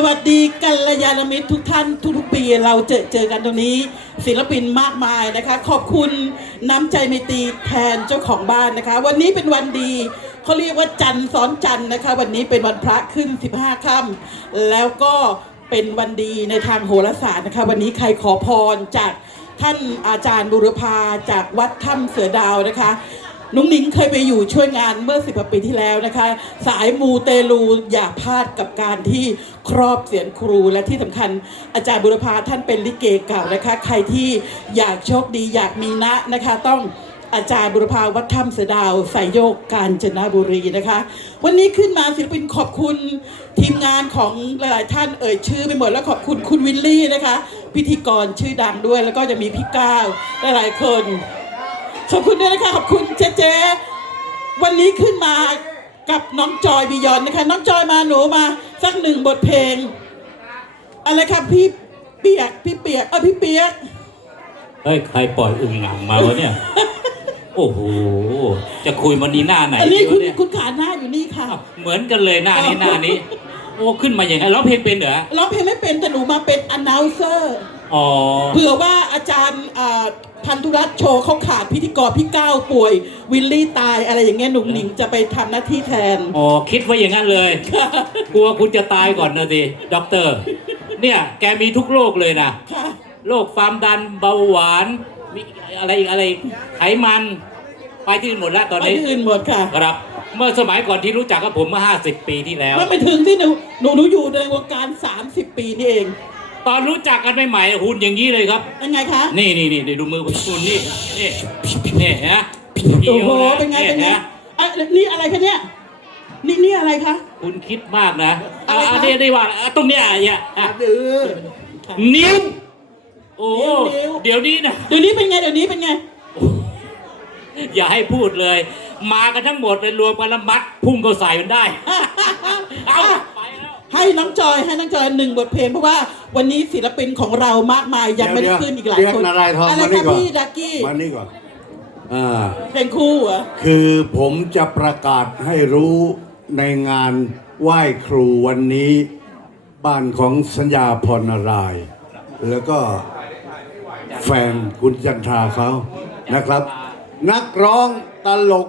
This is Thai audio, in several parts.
สวัสดีกัลยาณมิตรทุกท่านทุกๆปีเราเจอเจอกันตรงนี้ ศิลปินมากมายนะคะ ขอบคุณน้ำใจไมตรีแทนเจ้าของบ้านนะคะ วันนี้เป็นวันดีเขาเรียกว่าจันทร์ซ้อนจันทร์นะคะ วันนี้เป็นวันพระขึ้น 15ค่ำแล้วก็เป็นวันดีในทางโหราศาสตร์นะคะ วันนี้ใครขอพรจากท่านอาจารย์บุรพาจากวัดถ้ำเสือดาวนะคะ นุ้งนิ้งเคยไปอยู่ช่วยงานเมื่อสิบปีที่แล้วนะคะ สายมูเตลูอย่าพลาดกับการที่ครอบเสียงครูและที่สำคัญอาจารย์บุรพาท่านเป็นลิเกเก่านะคะ ใครที่อยากโชคดีอยากมีนะนะคะ ต้องอาจารย์บุรพาวัดถ้ำเสดาวสายโยกกาญจนบุรีนะคะ วันนี้ขึ้นมาศิลปินขอบคุณทีมงานของหลาย ๆ ท่านเอ่ยชื่อไปหมดแล้วขอบคุณคุณวิลลี่นะคะ พิธีกรชื่อดังด้วยแล้วก็จะมีพี่ก้าวหลาย ๆ คน ขอบคุณด้วยนะคะขอบคุณเจ๊เจ๊วันนี้ขึ้นมากับน้องจอยบิยอนนะคะ น้องจอยมาหนูมาสักหนึ่งบทเพลง อะไรครับพี่เปียกพี่เปียกเออพี่เปียกเฮ้ยใครปล่อยอึ่งหนังมาวะเนี่ย โอ้โห จะคุยมันนี้หน้าไหนอันนี้ดีคุณวะเนี่ยคุณขาหน้าอยู่นี่ค่ะ เหมือนกันเลยหน้านี้หน้านี้ โอ้ขึ้นมาอย่างไงร้องเพลงเป็นเหรอร้องเพลงไม่เป็นแต่หนูมาเป็น announcer อ๋อเผื่อว่าอาจารย์อ่าพันธุรัตน์โชว์เขาขาดพิธีกรพี่ก้าวป่วย วิลลี่ตายอะไรอย่างเงี้ยหนุ่มหนิงจะไปทำหน้าที่แทน อ๋อคิดไว้อย่างนั้นเลย กลัวคุณจะตายก่อนนะสิด็อกเตอร์ เนี่ยแกมีทุกโรคเลยนะค่ะ โรคความดันเบาหวานมีอะไรอีกอะไรไขมันไปที่อื่นหมดแล้วตอนไปนี้ที่อื่นหมดค่ะ ครับ เมื่อสมัยก่อนที่รู้จักกับผมเมื่อ 50 ปีที่แล้วแล้วไปถึงที่หนูหนูหนูอยู่ในวงการ 30 ปีนี่เองตอนรู้จักกันใหม่ๆหุ่นอย่างนี้เลยครับยังไงคะนี่นี่นี่ดูมือคุณนี่นี่นี่นะโอ้โหเป็นไงเป็นไงนะอะนี่อะไรคะเนี่ยนี่นี่อะไรคะคุณคิดมากนะอะเอาไรคะอันนี้ได้ว่าอะตรงเนี้ยเนี่ยอะดื้อนิ้วโอ้นิ้วเดี๋ยวนี้นะเดี๋ยวนี้เป็นไงเดี๋ยวนี้เป็นไง อย่าให้พูดเลย มากันทั้งหมดเป็นรวมกันแล้วมัดพุ่งก็ใส่มันได้ เอาไปแล้ว ให้น้องจอยให้น้องจอยหนึ่งบทเพลงเพราะว่าวันนี้ศิลปินของเรามากมายยังไม่ได้เดี๋ยวขึ้นอีกหลายเรียกคนนารายณ์ทองอะไรมานี่คะก่อน พี่ดักกี้มานี่ก่อนอ่าเพลงคู่เหรอคือผมจะประกาศให้รู้ในงานไหว้ครูวันนี้ บ้านของสัญญาพรนารายณ์แล้วก็แฟนคุณจันทราเขานะครับ นักร้องตลก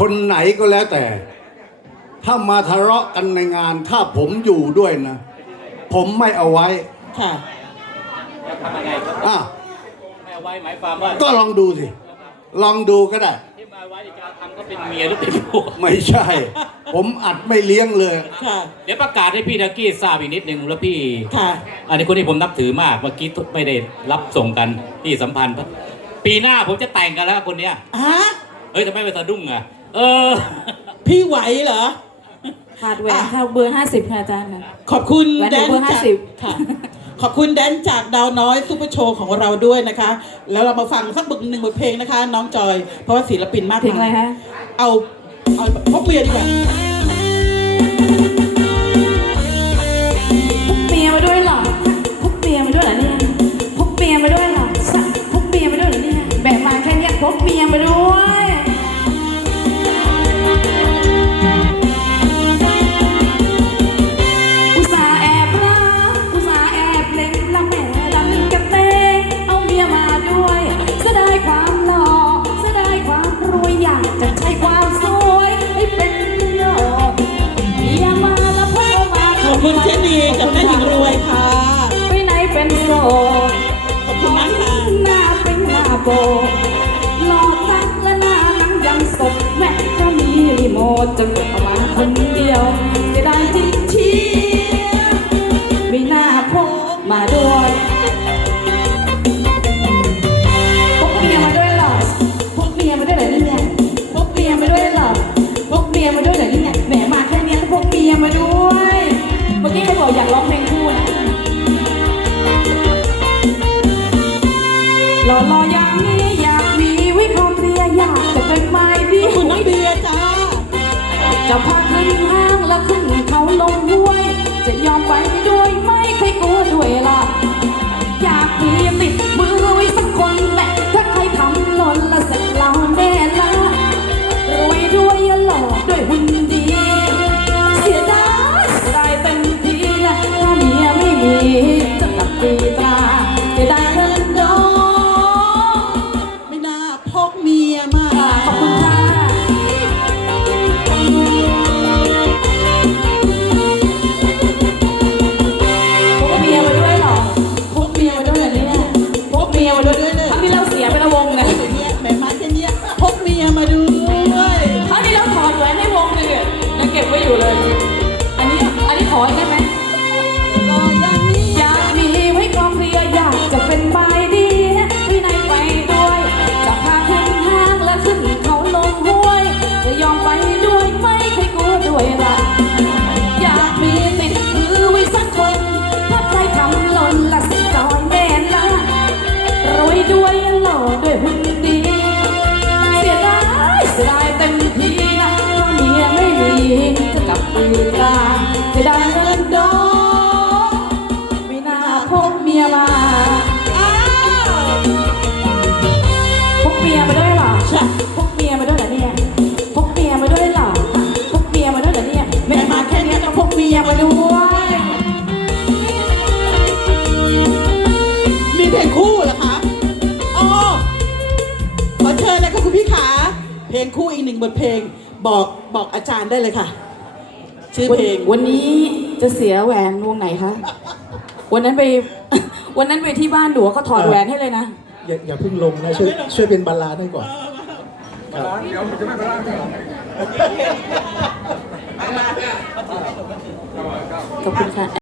คนไหนก็แล้วแต่ ถ้ามาทะเลาะกันในงาน ถ้าผมอยู่ด้วยนะ ผมไม่เอาไว้ค่ะทำยังไงครับอะไม่เอาไว้หมายความว่าก็ลองดูสิ ลองดูก็ได้ที่มาไว้จะทำก็เป็นเมียหรือเป็นผัวไม่ใช่ ผมอัดไม่เลี้ยงเลย ค่ะ เดี๋ยวประกาศให้พี่ดักกี้ทราบอีกนิดหนึ่งแล้วพี่ ค่ะ อันนี้คนที่ผมนับถือมากเมื่อกี้ไม่ได้รับส่งกันที่สัมพันธ์ ปีหน้าผมจะแต่งกันแล้วคนเนี้ยฮะเฮ้ยทำไมไปสะดุ้งอะ เออ พี่ไหวเหรอ ขาดแหวนค่ะเบอร์ห้าสิบค่ะอาจารย์ค่ะ ขอบคุณแหวนแดนเบอร์จาก50 ค่ะ ขอบคุณแดนจากดาวน้อยซูเปอร์โชว์ของเราด้วยนะคะ แล้วเรามาฟังสักบทหนึ่งบทเพลงนะคะ น้องจอย เพราะว่าศิลปินมากเพลงอะไรมายคะ เอาเอาพบเมียดีกว่า ขอบคุณเจนีกับแม่หญิงรวยค่ะ ไปไหนเป็นโสดขอบคุณมากค่ะหน้าเป็นหน้าโบกหลอกจักและหน้าหนังยังสดแม่ก็มีรีโมทจะเกิดออกมาคนเดียวจะได้ พกเมียมาด้วยเหรอเนี่ยพกเมียมาด้วยเหรอพกเมียมาด้วยเหรอเนี่ยแม่มาแค่เนี้ยก็พกเมียมาด้วยมีเพลงคู่เหรอคะอ๋อขอเชิญนะคะคุณพี่ขาเพลงคู่อีกหนึ่งบทเพลงบอกบอกอาจารย์ได้เลยค่ะ ชื่อเพลงวันนี้จะเสียแหวนวงไหนคะวันนั้นไป วันนั้นไปที่บ้านหนูเขาถอดแหวนให้เลยนะ อย่าอย่าเพิ่งลงนะช่วยช่วยเป็นบาลานซ์ให้ก่อนขอบคุณค่ะ